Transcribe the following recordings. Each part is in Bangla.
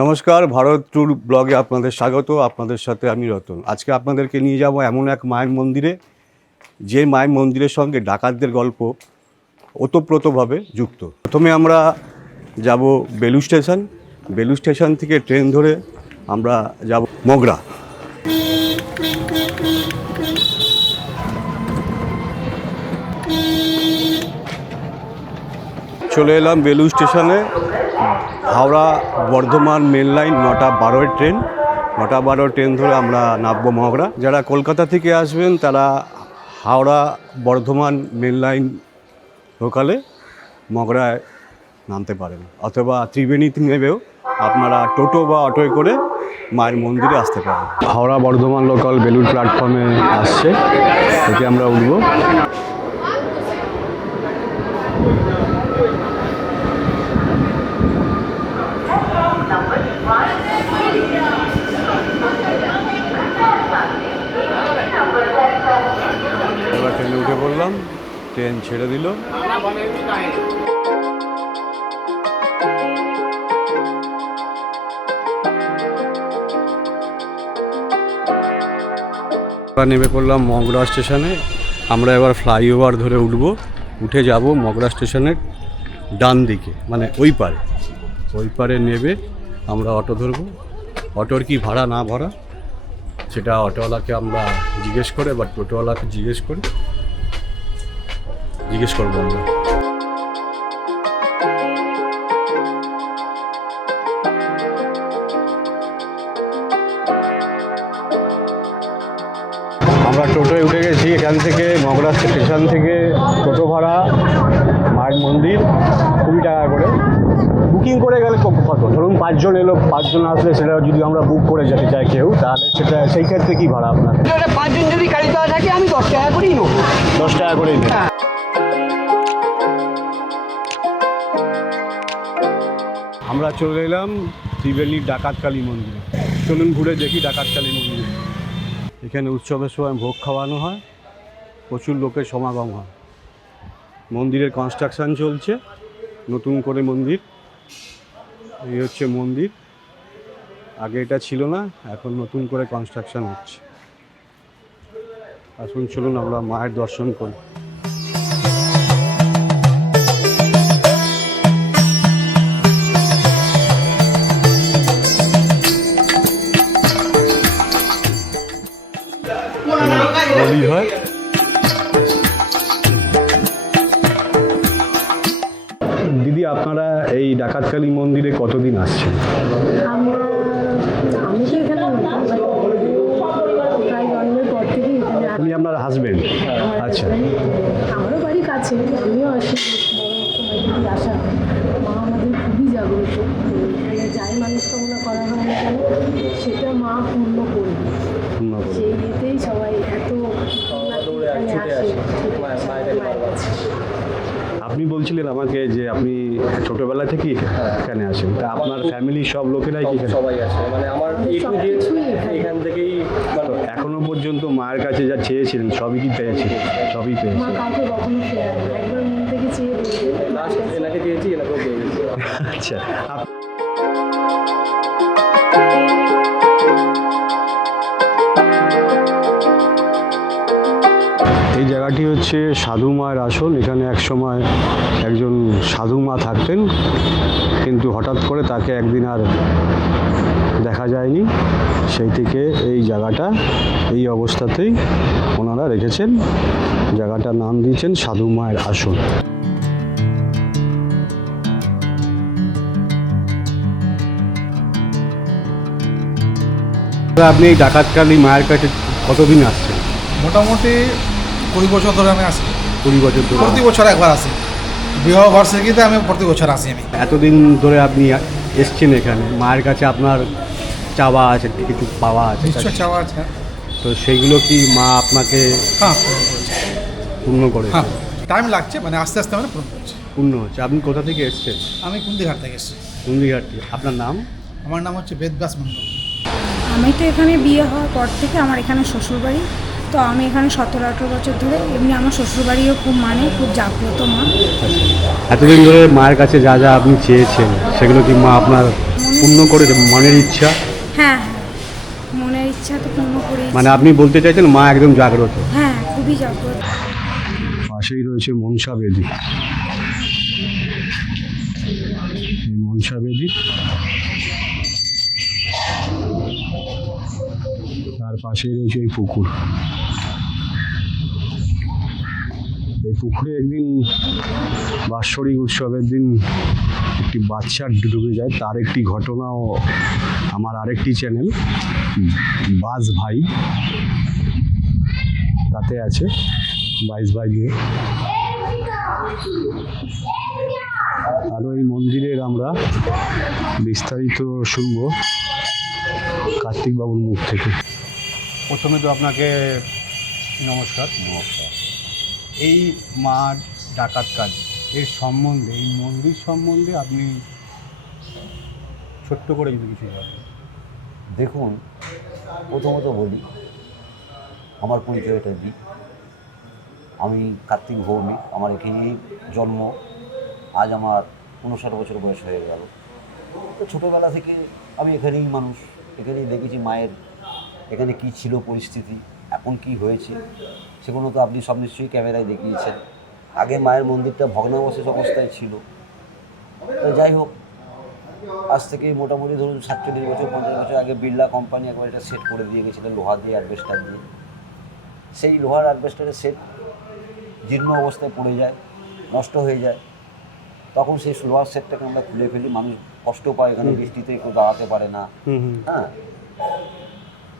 নমস্কার, ভারত ট্যুর ব্লগে আপনাদের স্বাগত। আপনাদের সাথে আমি রতন। আজকে আপনাদেরকে নিয়ে যাব এমন এক মায়ের মন্দিরে, যে মায়ের মন্দিরের সঙ্গে ডাকাতদের গল্প ওতপ্রোতভাবে যুক্ত। প্রথমে আমরা যাব বেলুড় স্টেশন। বেলুড় স্টেশন থেকে ট্রেন ধরে আমরা যাব মগরা। চলে এলাম বেলুড় স্টেশনে। Howrah Bardhaman main line 9:12 train. 9:12 train ধরে আমরা নামবো মগরা। যারা কলকাতা থেকে আসবেন তারা হাওড়া বর্ধমান মেন লাইন লোকালে মগরায় নামতে পারেন, অথবা ত্রিবেণীতে নেবেও আপনারা টোটো বা অটোয় করে মায়ের মন্দিরে আসতে পারেন। হাওড়া বর্ধমান লোকাল বেলুড় প্ল্যাটফর্মে আসছে, এতে আমরা উঠব। এবার ট্রেনে উঠে পড়লাম, ট্রেন ছেড়ে দিল। নেমে পড়লাম মগরা স্টেশনে। আমরা এবার ফ্লাইওভার ধরে উঠে যাব মগরা স্টেশনের ডান দিকে, মানে ওই পারে নেবে আমরা অটো ধরবো। অটোর কি ভাড়া না ভরা সেটা অটোওয়ালাকে আমরা জিজ্ঞেস করে বা টোটোওয়ালাকে জিজ্ঞেস করবো আমরা। আমরা টোটোয় উঠে গেছি। এখান থেকে মগরা স্টেশন থেকে টোটো ভাড়া মায়ের মন্দির 20 টাকা করে। বুকিং করে গেলে কত, ধরুন 5 জন এলো, 5 জন আসলে সেটা যদি আমরা বুক করে যেতে চাই কেউ, তাহলে সেই ক্ষেত্রে কী ভাড়া আপনার? 5 জন যদি গাড়ি দেওয়া থাকে আমি 10 টাকা করেই নেব। 10 টাকা করেই নেব। আমরা চলে এলাম ত্রিবেণীর ডাকাতকালী মন্দিরে। চলুন ঘুরে দেখি ডাকাতকালী মন্দির। এখানে উৎসবের সময় ভোগ খাওয়ানো হয়, প্রচুর লোকের সমাগম হয়। মন্দিরের কনস্ট্রাকশান চলছে, নতুন করে মন্দির। এই হচ্ছে মন্দির, আগে এটা ছিল না, এখন নতুন করে কনস্ট্রাকশান হচ্ছে। আসুন চলুন আমরা মায়ের দর্শন করি। বলি হয়। দিদি, আপনারা এই ডাকাতকালী মন্দিরে কতদিন আসছেন? আমি তো এখানে প্রায় জন্মের পর থেকেই এখানে। আপনি আপনার হাজবেন্ড? আচ্ছা। আমারও বাড়ি কাছে, আমিও আসি, বড় আসা। মা আমাদের খুবই জাগ্রত, এখানে যাই মানুষকামনা করা হয় না কেন সেটা মা পূর্ণ করবে, সেই ইয়েতেই সবাই এত এখানে আসে মায়ের কাছে। আপনি বলছিলেন আমাকে যে আপনি ছোটবেলা থেকেই এখানে আসেন, তা আপনার ফ্যামিলির সব লোকেরাই কি সবাই আছে, মানে আমার এখান থেকেই। এখনো পর্যন্ত মায়ের কাছে যা চেয়েছিলেন সবই কি পেয়েছি? সবই পেয়েছি। মা কাউকে কখনো ফেরায় না, একবার মন থেকে চেয়ে বলবে। লাস্ট এনাকে দিয়েছি, এনাকেও পেয়ে গেছি। আচ্ছা। এই জায়গাটি হচ্ছে সাধু মায়ের আসন। এখানে একসময় একজন সাধু মা থাকতেন, কিন্তু হঠাৎ করে তাকে একদিন আর দেখা যায়নি। সেই থেকে এই জায়গাটা এই অবস্থাতেই ওনারা রেখেছেন। জায়গাটার নাম দিয়েছেন সাধু মায়ের আসন। আপনি এই ডাকাতকালী মায়ের কাছে কতদিন আসছেন? মোটামুটি 20 বছর ধরে আমি আসি। 20 বছর ধরে? প্রতি বছর একবার আসি, বিবাহ বার্ষিকীতে আমি প্রতি বছর আসি। আমি এতদিন ধরে আপনি এসছেন এখানে, মায়ের কাছে আপনার চাওয়া আছে, কিছু পাওয়া আছে? নিশ্চয় চাওয়া আছে। তো সেইগুলো কি মা আপনাকে হ্যাঁ, পূর্ণ করে? হ্যাঁ, টাইম লাগছে, মানে আস্তে আস্তে মানে পূর্ণ করছে। পূর্ণ হচ্ছে। আপনি কোথা থেকে এসছেন? আমি কুন্দিঘাট থেকে এসেছি। কুন্দিঘাট থেকে। আপনার নাম? আমার নাম হচ্ছে বেদব্যাস মণ্ডল। আমি তো এখানে বিয়ে হওয়ার পর থেকে আমার এখানে শ্বশুরবাড়ি, তো আমি এখানে 17-18 বছর ধরে, এমনি আমার শ্বশুরবাড়িও খুব মানে, খুব জাগ্রত মা। এতদিন ধরে মায়ের কাছে যা যা আপনি চেয়েছেন সেগুলো কি মা আপনার পূর্ণ করেছে, মনের ইচ্ছা? হ্যাঁ, মনের ইচ্ছা তো পূর্ণ করেই। মানে আপনি বলতে চাইছেন মা একদম জাগ্রত? হ্যাঁ, খুবই জাগ্রত। পাশেই রয়েছে মনসা বেদি। এই মনসা বেদি, তার পাশেই রয়েছে এই পুকুর। এই পুকুরে একদিন বাৎসরিক উৎসবের দিন একটি বাচ্চা ডুবে যায়, তার একটি ঘটনাও আমার আরেকটি চ্যানেল বাজ ভাই তাতে আছে, বাইশ ভাই নিয়ে। আরও এই মন্দিরের আমরা বিস্তারিত শুনব কার্তিক বাবুর মুখ থেকে। প্রথমে তো আপনাকে নমস্কার। এই মা ডাকাত কাজ এর সম্বন্ধে, এই মন্দির সম্বন্ধে আপনি ছোট্ট করে যদি কিছু বলেন। দেখুন, প্রথমত বলি আমার পরিচয়টা দিই। আমি কার্তিক ভৌমিক, আমার এখানেই জন্ম। আজ আমার 59 বছর বয়স হয়ে গেল। তো ছোটোবেলা থেকে আমি এখানেই মানুষ, এখানেই দেখেছি মায়ের এখানে কী ছিল পরিস্থিতি, এখন কি হয়েছে সেগুলো তো আপনি সব নিশ্চয়ই ক্যামেরায় দেখিয়েছেন। আগে মায়ের মন্দিরটা ভগ্নাবশেষ অবস্থায় ছিল। তো যাই হোক, আজ থেকে মোটামুটি ধরুন 47 বছর 50 বছর আগে বিড়লা কোম্পানি একবার এটা সেট করে দিয়ে গেছিলো লোহা দিয়ে, অ্যাডভেস্টার দিয়ে। সেই লোহার অ্যাডভেস্টারের সেট জীর্ণ অবস্থায় পড়ে যায়, নষ্ট হয়ে যায়। তখন সেই লোহার সেটটাকে আমরা খুলে ফেলি, মানুষ কষ্ট পায়, এখানে বৃষ্টিতে কেউ দাঁড়াতে পারে না। হ্যাঁ,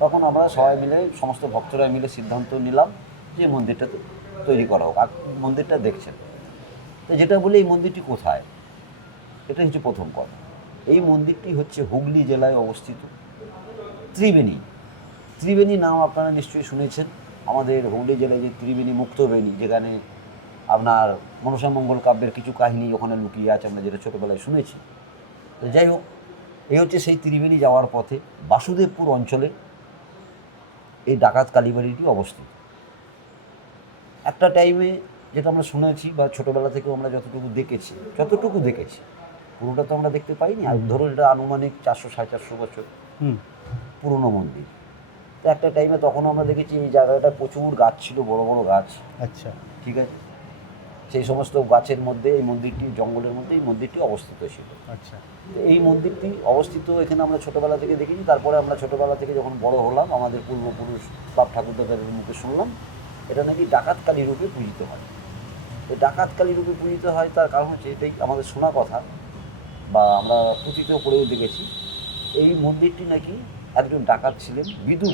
তখন আমরা সবাই মিলে, সমস্ত ভক্তরা মিলে সিদ্ধান্ত নিলাম যে মন্দিরটা তৈরি করা হোক। আর মন্দিরটা দেখছেন তো, যেটা বলি এই মন্দিরটি কোথায়, এটা হচ্ছে প্রথম কথা। এই মন্দিরটি হচ্ছে হুগলি জেলায় অবস্থিত ত্রিবেণী। ত্রিবেণী নাম আপনারা নিশ্চয়ই শুনেছেন। আমাদের হুগলি জেলায় যে ত্রিবেণী মুক্তবেণী, যেখানে আপনার মনসামঙ্গল কাব্যের কিছু কাহিনী ওখানে লুকিয়ে আছে, আমরা যেটা ছোটোবেলায় শুনেছি। তো যাই হোক, এই হচ্ছে সেই ত্রিবেণী যাওয়ার পথে বাসুদেবপুর অঞ্চলে এই ডাকাত কালীবাড়িটি অবস্থিত। একটা টাইমে যেটা আমরা শুনেছি বা ছোটোবেলা থেকেও আমরা যতটুকু দেখেছি, পুরোটা তো আমরা দেখতে পাইনি। আর ধরুন এটা আনুমানিক 400-450 বছর পুরনো মন্দির। তো একটা টাইমে তখন আমরা দেখেছি এই জায়গাটা প্রচুর গাছ ছিল, বড় বড় গাছ। আচ্ছা, ঠিক আছে, সেই সমস্ত গাছের মধ্যে এই মন্দিরটি, জঙ্গলের মধ্যে এই মন্দিরটি অবস্থিত ছিল। আচ্ছা, তো এই মন্দিরটি অবস্থিত এখানে আমরা ছোটোবেলা থেকে দেখেছি। তারপরে আমরা ছোটোবেলা থেকে যখন বড় হলাম, আমাদের পূর্বপুরুষ বাপ ঠাকুরদাদের মুখে শুনলাম এটা নাকি ডাকাত কালী রূপে পূজিত হয়। এই ডাকাত কালী রূপে পূজিত হয় তার কারণ হচ্ছে, এটাই আমাদের শোনা কথা বা আমরা পুঁথিতেও পড়েও দেখেছি, এই মন্দিরটি নাকি একজন ডাকাত ছিলেন, বিদু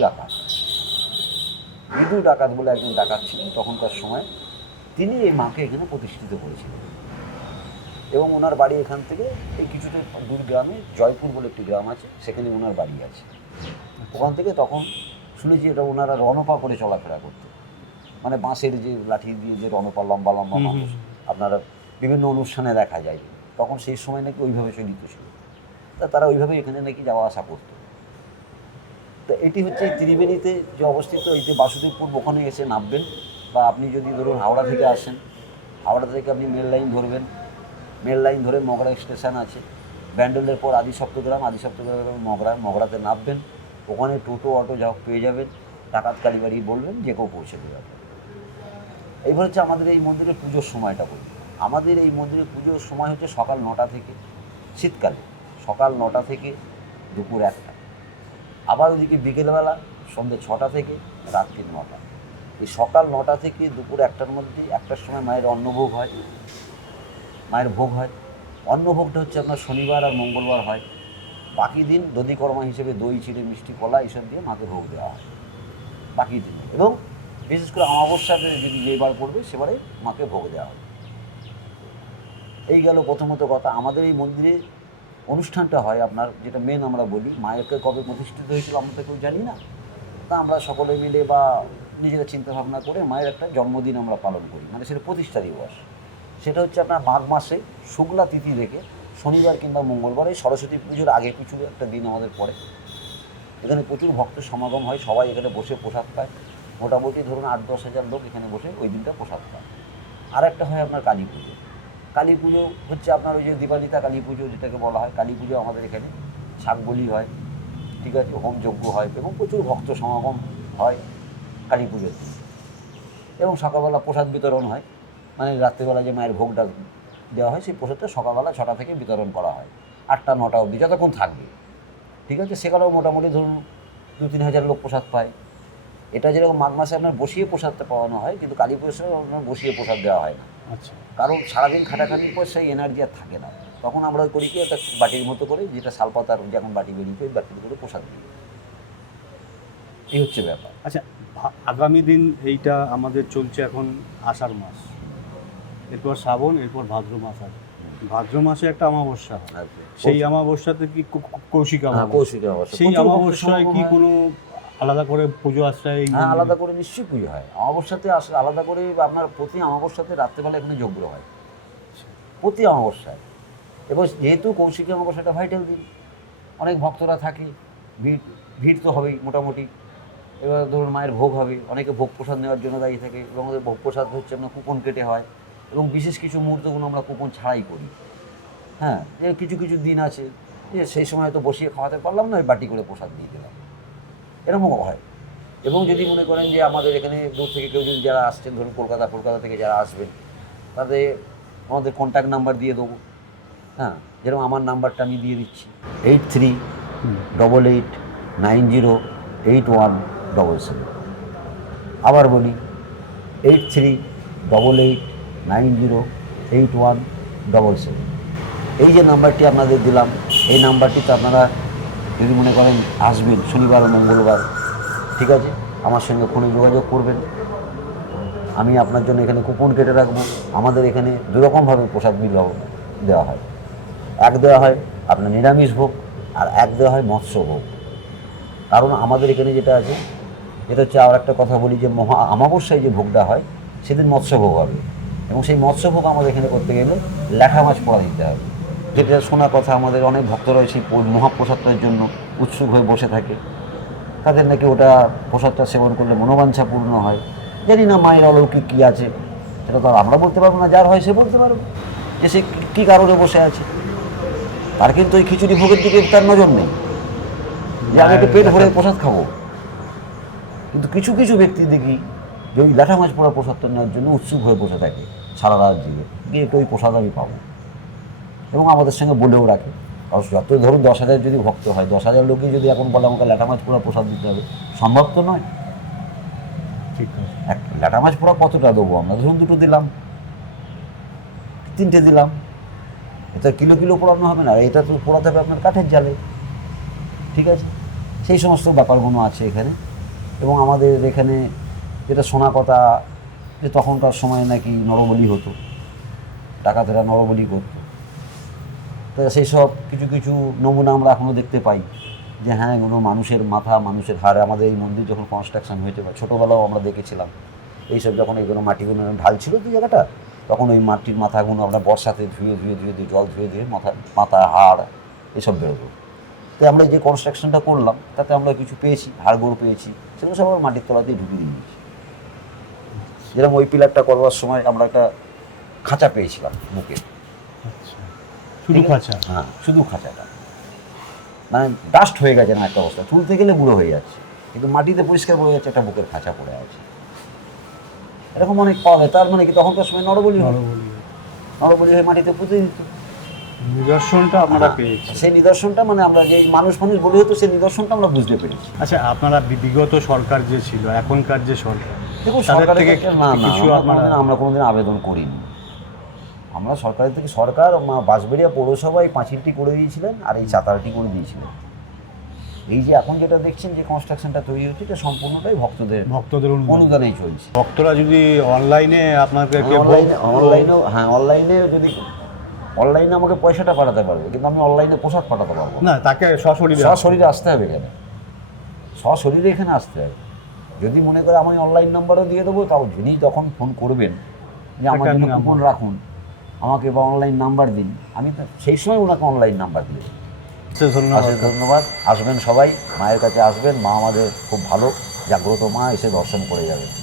ডাকাত বলে একজন ডাকাত ছিলেন তখনকার সময়। তিনি এই মাকে এখানে প্রতিষ্ঠিত করেছিলেন এবং ওনার বাড়ি এখান থেকে এই কিছুটা দূর গ্রামে জয়পুর বলে একটি গ্রাম আছে, সেখানে ওনার বাড়ি আছে। ওখান থেকে তখন শুনেছি এটা ওনারা রণপা করে চলাফেরা করতেন, মানে বাঁশের যে লাঠি দিয়ে যে রণপা, লম্বা লম্বা মানুষ আপনারা বিভিন্ন অনুষ্ঠানে দেখা যায়, তখন সেই সময় নাকি ওইভাবে চলিত ছিল। তা তারা ওইভাবে এখানে নাকি যাওয়া আসা করত। তো এটি হচ্ছে এই ত্রিবেণীতে যে অবস্থিত, এই যে বাসুদেবপুর, ওখানে এসে নামবেন। বা আপনি যদি ধরুন হাওড়া থেকে আসেন, হাওড়া থেকে আপনি মেল লাইন ধরবেন, মেল লাইন ধরে মগরা স্টেশন আছে, ব্যান্ডেলের পর আদিসপ্তগ্রাম মগরাতে নামবেন। ওখানে টোটো অটো যা পেয়ে যাবেন, ডাকাত কালীবাড়ি বলবেন, যে কেউ পৌঁছে দেবে আপনাকে। এইবার হচ্ছে আমাদের এই মন্দিরের পুজোর সময়টা বলি। আমাদের এই মন্দিরের পুজোর সময় হচ্ছে সকাল 9টা থেকে, শীতকালে সকাল 9টা থেকে দুপুর 1টা, আবার ওদিকে বিকেলবেলা সন্ধ্যে 6টা থেকে রাত্রি 9টা। এই সকাল 9টা থেকে দুপুর 1টার মধ্যে, 1টার সময় মায়ের অন্নভোগ হয়, মায়ের ভোগ হয়। অন্নভোগটা হচ্ছে আপনার শনিবার আর মঙ্গলবার হয়। বাকি দিন দধিকর্মা হিসেবে দই, চিড়ে, মিষ্টি, কলা এইসব দিয়ে মাকে ভোগ দেওয়া হয় বাকি দিন। এবং বিশেষ করে অমাবস্যাতে যদি যেবার পড়বে সেবারে মাকে ভোগ দেওয়া হয়। এই গেল প্রথমত কথা। আমাদের এই মন্দিরে অনুষ্ঠানটা হয় আপনার, যেটা মেন আমরা বলি, মায়েরকে কবে প্রতিষ্ঠিত হয়েছিল আমরা তো কেউ জানি না। তা আমরা সকলে মিলে বা নিজেরা চিন্তাভাবনা করে মায়ের একটা জন্মদিন আমরা পালন করি, মানে সেটা প্রতিষ্ঠা দিবস। সেটা হচ্ছে আপনার মাঘ মাসে শুক্লা তিথি থেকে শনিবার কিংবা মঙ্গলবার, এই সরস্বতী পুজোর আগে কিছু একটা দিন আমাদের পড়ে। এখানে প্রচুর ভক্ত সমাগম হয়, সবাই এখানে বসে প্রসাদ পায়, মোটামুটি ধরুন 8-10 হাজার লোক এখানে বসে ওই দিনটা প্রসাদ পায়। আর একটা হয় আপনার কালী পুজো। কালী পুজো হচ্ছে আপনার ওই যে দীপালিতা কালী পুজো যেটাকে বলা হয়, কালী পুজো আমাদের এখানে শাক বলি হয়, ঠিক আছে, হোমযজ্ঞ হয় এবং প্রচুর ভক্ত সমাগম হয় কালী পুজোতে। এবং সকালবেলা প্রসাদ বিতরণ হয়, মানে রাত্রিবেলা যে মায়ের ভোগটা দেওয়া হয় সেই প্রসাদটা সকালবেলা 6টা থেকে বিতরণ করা হয় 8টা-9টা অবধি যতক্ষণ থাকবে, ঠিক আছে। সেখানেও মোটামুটি ধরুন 2-3 হাজার লোক প্রসাদ পায়। এটা যেরকম মাঘ মাসে আপনার বসিয়ে প্রসাদটা পাওয়ানো হয়, কিন্তু কালী পুজোর আপনার বসিয়ে প্রসাদ দেওয়া হয় না, আচ্ছা। কারণ সারাদিন খাটাখাটির পর সেই এনার্জি আর থাকে না। তখন আমরা করি কি একটা বাটির মতো করে, যেটা শালপাতার যখন বাটি বেরিয়েছে ওই বাটির করে প্রসাদ দিই। এই হচ্ছে ব্যাপার। আচ্ছা, আগামী দিন এইটা আমাদের চলছে এখন আষাঢ় মাস, এরপর শ্রাবণ, এরপর ভাদ্র মাস আছে। ভাদ্র মাসে একটা অমাবস্যা হয়, আচ্ছা, সেই অমাবস্যাতে কি কৌশিক হ্যাঁ, অমাবস্যা, কৌশিক অমাবস্যা। সেই প্রচুর ভক্ত অমাবস্যায় কি সমাগম হয়। কোনো আলাদা করে পুজো আশ্রয়? হ্যাঁ, আলাদা করে নিশ্চয়ই পুজো হয়। অমাবস্যাতে আলাদা করে আপনার প্রতি অমাবস্যাতে রাত্রেবেলা এখানে যজ্ঞ হয়, প্রতি অমাবস্যায়। এবং যেহেতু কৌশিকী অমাবস্যাটা ভাইটাল দিন, অনেক ভক্তরা থাকে, ভিড় তো হবেই মোটামুটি। এবার ধরুন মায়ের ভোগ হবে, অনেকে ভোগ প্রসাদ নেওয়ার জন্য দাঁড়িয়ে থাকে এবং আমাদের ভোগ প্রসাদ হচ্ছে আপনার কুপন কেটে হয় এবং বিশেষ কিছু মুহূর্তগুলো আমরা কুপন ছাড়াই করি। হ্যাঁ, যে কিছু কিছু দিন আছে যে সেই সময় তো বসিয়ে খাওয়াতে পারলাম না, ওই বাটি করে প্রসাদ দিয়ে দিলাম, এরকমও হয়। এবং যদি মনে করেন যে আমাদের এখানে দূর থেকে কেউ যদি যারা আসছেন, ধরুন কলকাতা থেকে যারা আসবেন, তাদের আমাদের কন্ট্যাক্ট নাম্বার দিয়ে দেবো। হ্যাঁ, যেরকম আমার নাম্বারটা আমি দিয়ে দিচ্ছি 8388908177। আবার বলি 8388908177। এই যে নাম্বারটি আপনাদের দিলাম, এই নাম্বারটিতে আপনারা যদি মনে করেন আসবেন শনিবার ও মঙ্গলবার, ঠিক আছে, আমার সঙ্গে ফোনে যোগাযোগ করবেন। আমি আপনার জন্য এখানে কুপন কেটে রাখবো। আমাদের এখানে দুরকমভাবে প্রসাদ দেওয়া হয়। এক দেওয়া হয় আপনার নিরামিষ ভোগ, আর এক দেওয়া হয় মৎস্য ভোগ। কারণ আমাদের এখানে যেটা আছে, এটা হচ্ছে আর একটা কথা বলি যে অমাবস্যায় যে ভোগটা হয় সেদিন মৎস্য ভোগ হবে, এবং সেই মৎস্য ভোগ আমাদের এখানে করতে গেলে ল্যাঠা মাছ পোড়া দিতে হবে। যেটা শোনা কথা, আমাদের অনেক ভক্তরা সেই মহাপ্রসাদটার জন্য উৎসুক হয়ে বসে থাকে। তাদের নাকি ওটা প্রসাদটা সেবন করলে মনোবাঞ্ছা পূর্ণ হয়। জানি না মায়ের অলৌকিক কী আছে, সেটা তো আর আমরা বলতে পারবো না, যার হয় সে বলতে পারবো যে সে কী কারণে বসে আছে। তার কিন্তু ওই খিচুড়ি ভোগের দিকে তার নজর নেই যে আমি একটু পেট ভরে প্রসাদ খাবো। কিন্তু কিছু কিছু ব্যক্তি দেখি যে ওই ল্যাঠা মাছ পোড়া প্রসাদটা নেওয়ার জন্য উৎসুক হয়ে বসে থাকে সারা রাত দিয়ে, গিয়ে একটু ওই প্রসাদ আমি পাবো, এবং আমাদের সঙ্গে বলেও রাখে। আর যত ধরুন 10,000 যদি ভক্ত হয়, 10,000 লোকই যদি এখন বলে আমাকে ল্যাঠা মাছ পোড়া প্রসাদ দিতে হবে, সম্ভব তো নয়। ঠিক আছে, ল্যাঠা মাছ পোড়া কতটা দেবো আমরা? ধরুন 2টো দিলাম, 3টে দিলাম, এটা কিলো কিলো পোড়ানো হবে না, এটা তো পোড়াতে হবে আপনার কাঠের জালে, ঠিক আছে। সেই সমস্ত ব্যাপারগুলো আছে এখানে। এবং আমাদের এখানে যেটা শোনা কথা যে তখনকার সময় নাকি নরবলি হতো, ডাকাতেরা নরবলি করতো। তো সেই সব কিছু কিছু নমুনা আমরা এখনও দেখতে পাই যে হ্যাঁ, এগুলো মানুষের মাথা, মানুষের হাড়। আমাদের এই মন্দির যখন কনস্ট্রাকশন হয়েছে বা ছোটোবেলাও আমরা দেখেছিলাম এইসব, যখন এইগুলো মাটিগুলো ঢালছিল তো জায়গাটা, তখন ওই মাটির মাথাগুলো আমরা বর্ষাতে ধুয়ে জল ধুয়ে মাথা হাড় এসব বেরোতো। তো আমরা যে কনস্ট্রাকশনটা করলাম তাতে আমরা কিছু পেয়েছি, হাড়গোড় পেয়েছি, সেগুলো সব আমরা মাটির তলাতেই ঢুকিয়ে দিয়েছি। যেরকম ওই পিলারটা করবার সময় আমরা একটা খাঁচা পেয়েছিলাম বুকে, শুধু খাঁচা? হ্যাঁ, শুধু খাঁচাটা, মানে ডাস্ট হয়ে গেছে না একটা অবস্থা, তুলতে গেলে বুড়ো হয়ে যাচ্ছে, কিন্তু মাটিতে পরিষ্কার বোঝা যাচ্ছে একটা বুকের খাঁচা পড়ে আছে। এরকম অনেক পাওয়া যায়। তার মানে কি তখনকার সময় নরবলি হয়ে মাটিতে পুঁতে দিত। নিদর্শনটা আপনারা পেয়েছি, সেই নিদর্শনটা মানে আমরা যে মানুষ বলে হতো সেই নিদর্শনটা আমরা বুঝতে পেরেছি। আচ্ছা, আপনারা বিগত সরকার যে ছিল, এখনকার যে সরকার, দেখুন তাদের সরকারের থেকে কাছে কিছু আমরা কোনোদিন আবেদন করিনি। আমরা সরকারের থেকে, সরকার বাঁশবেড়িয়া পৌরসভায় পাঁচিলটি করে দিয়েছিলেন আর এই চাতালটি করে দিয়েছিলেন। এই যে এখন যেটা দেখছেন যে কনস্ট্রাকশনটা তৈরি হচ্ছে, এটা সম্পূর্ণটাই ভক্তদের অনুদানেই চলছে। ভক্তরা যদি অনলাইনে আপনাদেরকে অনলাইনে আমাকে পয়সাটা পাঠাতে পারবে, কিন্তু আমি অনলাইনে প্রসাদ পাঠাতে পারবো না। তাকে সশরীরে আসতে হবে। কেন সশরীরে এখানে আসতে হবে? যদি মনে করে আমি অনলাইন নাম্বারও দিয়ে দেবো, তাও যিনি তখন ফোন করবেন যে আমার জন্য কুপন রাখুন আমাকে বা অনলাইন নাম্বার দিন, আমি তো সেই সময় ওনাকে অনলাইন নাম্বার দিয়ে দেবো। ধন্যবাদ। আসবেন সবাই, মায়ের কাছে আসবেন, মা আমাদের খুব ভালো। জাগ্রত মা এসে দর্শন করে যাবে।